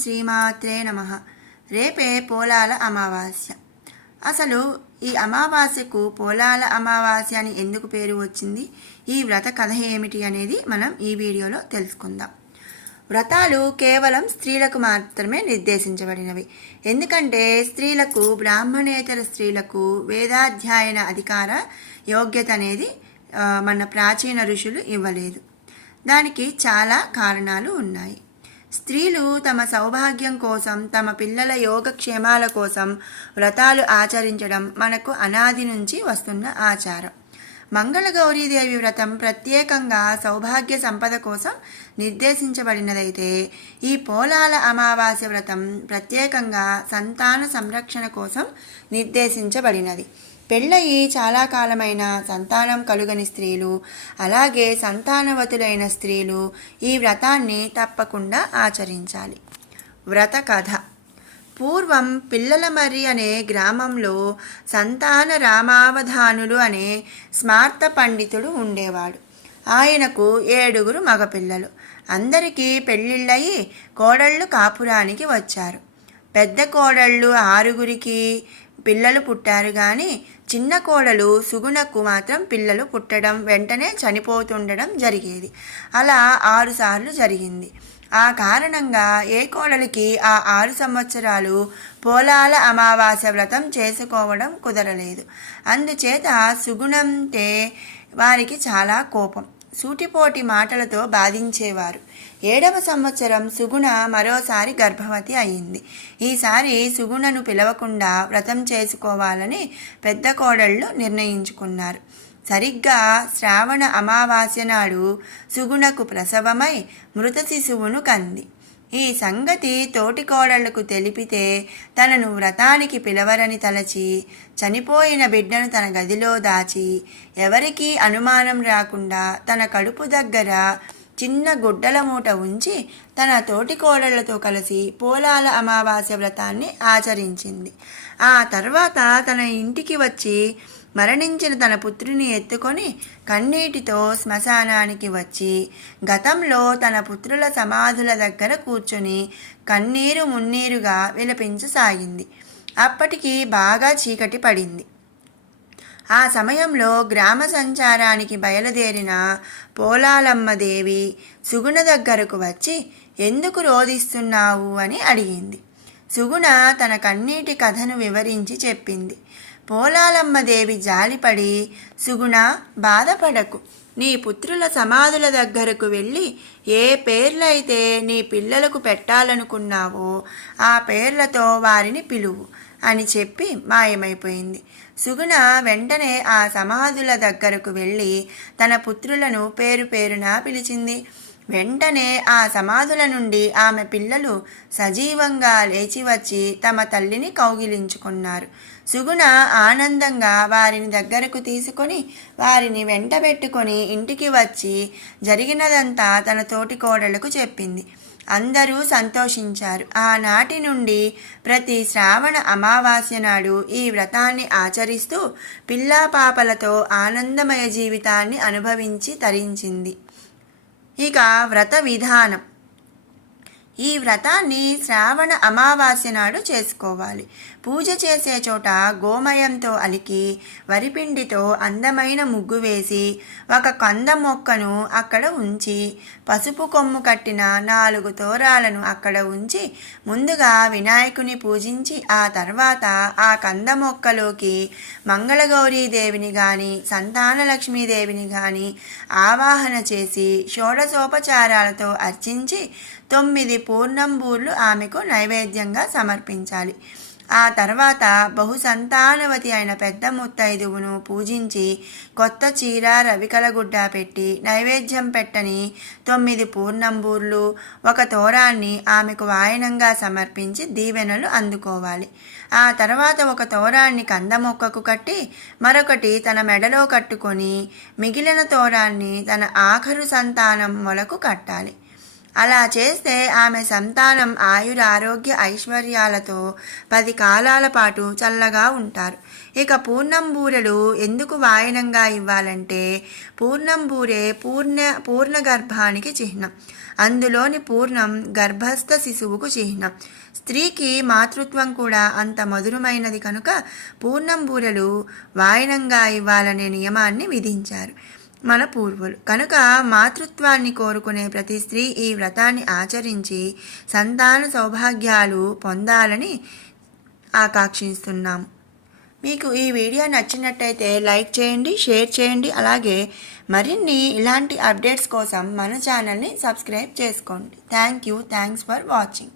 శ్రీమాత్రే నమః. రేపే పోలాల అమావాస్య. అసలు ఈ అమావాస్యకు పోలాల అమావాస్య అని ఎందుకు పేరు వచ్చింది, ఈ వ్రత కథ ఏమిటి అనేది మనం ఈ వీడియోలో తెలుసుకుందాం. వ్రతాలు కేవలం స్త్రీలకు మాత్రమే నిర్దేశించబడినవి. ఎందుకంటే స్త్రీలకు, బ్రాహ్మణేతర స్త్రీలకు వేదాధ్యయన అధికార యోగ్యత అనేది మన ప్రాచీన ఋషులు ఇవ్వలేదు. దానికి చాలా కారణాలు ఉన్నాయి. స్త్రీలు తమ సౌభాగ్యం కోసం, తమ పిల్లల యోగక్షేమాల కోసం వ్రతాలు ఆచరించడం మనకు అనాది నుంచి వస్తున్న ఆచారం. మంగళగౌరీదేవి వ్రతం ప్రత్యేకంగా సౌభాగ్య సంపద కోసం నిర్దేశించబడినదైతే, ఈ పోలాల అమావాస్య వ్రతం ప్రత్యేకంగా సంతాన సంరక్షణ కోసం నిర్దేశించబడినది. పెళ్ళయి చాలా కాలమైన సంతానం కలుగని స్త్రీలు, అలాగే సంతానవతులైన స్త్రీలు ఈ వ్రతాన్ని తప్పకుండా ఆచరించాలి. వ్రత కథ. పూర్వం పిల్లలమర్రి అనే గ్రామంలో సంతాన రామావధానులు అనే స్మార్త పండితుడు ఉండేవాడు. ఆయనకు 7 మగపిల్లలు. అందరికీ పెళ్ళిళ్ళయి కోడళ్ళు కాపురానికి వచ్చారు. పెద్ద కోడళ్ళు 6 పిల్లలు పుట్టారు, కానీ చిన్న కోడలు సుగుణకు మాత్రం పిల్లలు పుట్టడం, వెంటనే చనిపోతుండడం జరిగేది. అలా 6 సార్లు జరిగింది. ఆ కారణంగా ఏ కోడలికి ఆ 6 సంవత్సరాలు పోలాల అమావాస్య వ్రతం చేసుకోవడం కుదరలేదు. అందుచేత సుగుణంటే వారికి చాలా కోపం. సూటిపోటి మాటలతో బాధించేవారు. 7వ సంవత్సరం సుగుణ మరోసారి గర్భవతి అయింది. ఈసారి సుగుణను పిలవకుండా వ్రతం చేసుకోవాలని పెద్ద కోడళ్ళు నిర్ణయించుకున్నారు. సరిగ్గా శ్రావణ అమావాస్య నాడు సుగుణకు ప్రసవమై మృత శిశువును కంది. ఈ సంగతి తోటి కోడళ్లకు తెలిపితే తనను వ్రతానికి పిలవరని తలచి చనిపోయిన బిడ్డను తన గదిలో దాచి ఎవరికీ అనుమానం రాకుండా తన కడుపు దగ్గర చిన్న గుడ్డల మూట ఉంచి తన తోటి కోడళ్లతో కలిసి పోలాల అమావాస్య వ్రతాన్ని ఆచరించింది. ఆ తర్వాత తన ఇంటికి వచ్చి మరణించిన తన పుత్రుని ఎత్తుకొని కన్నీటితో శ్మశానానికి వచ్చి గతంలో తన పుత్రుల సమాధుల దగ్గర కూర్చొని కన్నీరు మున్నీరుగా విలపించసాగింది. అప్పటికి బాగా చీకటి పడింది. ఆ సమయంలో గ్రామ సంచారానికి బయలుదేరిన పోలాలమ్మదేవి సుగుణ దగ్గరకు వచ్చి, ఎందుకు రోధిస్తున్నావు అని అడిగింది. సుగుణ తన కన్నీటి కథను వివరించి చెప్పింది. పోలాలమ్మదేవి జాలిపడి, సుగుణ, బాధపడకు. నీ పుత్రుల సమాధుల దగ్గరకు వెళ్ళి ఏ పేర్లైతే నీ పిల్లలకు పెట్టాలనుకున్నావో ఆ పేర్లతో వారిని పిలువు అని చెప్పి మాయమైపోయింది. సుగుణ వెంటనే ఆ సమాధుల దగ్గరకు వెళ్ళి తన పుత్రులను పేరు పేరున పిలిచింది. వెంటనే ఆ సమాధుల నుండి ఆమె పిల్లలు సజీవంగా లేచి వచ్చి తమ తల్లిని కౌగిలించుకున్నారు. సుగుణ ఆనందంగా వారిని దగ్గరకు తీసుకొని వారిని వెంటబెట్టుకొని ఇంటికి వచ్చి జరిగినదంతా తన తోటి కోడళ్లకు చెప్పింది. అందరూ సంతోషించారు. ఆనాటి నుండి ప్రతి శ్రావణ అమావాస్య నాడు ఈ వ్రతాన్ని ఆచరిస్తూ పిల్లా పాపలతో ఆనందమయ జీవితాన్ని అనుభవించి తరించింది. ఇక వ్రత విధానం. ఈ వ్రతాన్ని శ్రావణ అమావాస్య నాడు చేసుకోవాలి. పూజ చేసే చోట గోమయంతో అలికి వరిపిండితో అందమైన ముగ్గు వేసి ఒక కంద మొక్కను అక్కడ ఉంచి పసుపు కొమ్ము కట్టిన 4 తోరాలను అక్కడ ఉంచి ముందుగా వినాయకుని పూజించి ఆ తర్వాత ఆ కంద మొక్కలోకి మంగళగౌరీదేవిని కానీ సంతానలక్ష్మీదేవిని కానీ ఆవాహన చేసి షోడశోపచారాలతో అర్చించి 9 పూర్ణంబూర్లు ఆమెకు నైవేద్యంగా సమర్పించాలి. ఆ తర్వాత బహుసంతానవతి అయిన పెద్ద ముత్తైదువును పూజించి కొత్త చీర, రవికలగుడ్డ పెట్టి నైవేద్యం పెట్టని 9 పూర్ణంబూర్లు, ఒక తోరాన్ని ఆమెకు వాయనంగా సమర్పించి దీవెనలు అందుకోవాలి. ఆ తర్వాత ఒక తోరాన్ని కంద మొక్కకు కట్టి మరొకటి తన మెడలో కట్టుకొని మిగిలిన తోరాన్ని తన ఆఖరు సంతానం మొలకు కట్టాలి. అలా చేస్తే ఆమె సంతానం ఆయురారోగ్య ఐశ్వర్యాలతో 10 కాలాల పాటు చల్లగా ఉంటారు. ఇక పూర్ణం బూరెలు ఎందుకు వాయనంగా ఇవ్వాలంటే పూర్ణం బూరె పూర్ణ గర్భానికి చిహ్నం. అందులోని పూర్ణం గర్భస్థ శిశువుకు చిహ్నం. స్త్రీకి మాతృత్వం కూడా అంత మధురమైనది కనుక పూర్ణం బూరెలు వాయనంగా ఇవ్వాలనే నియమాన్ని విధించారు మన పూర్వులు. కనుక మాతృత్వాన్ని కోరుకునే ప్రతి స్త్రీ ఈ వ్రతాన్ని ఆచరించి సంతాన సౌభాగ్యాలు పొందాలని ఆకాంక్షిస్తున్నాము. మీకు ఈ వీడియో నచ్చినట్టయితే లైక్ చేయండి, షేర్ చేయండి. అలాగే మరిన్ని ఇలాంటి అప్డేట్స్ కోసం మన ఛానల్ని సబ్స్క్రైబ్ చేసుకోండి. Thanks for watching.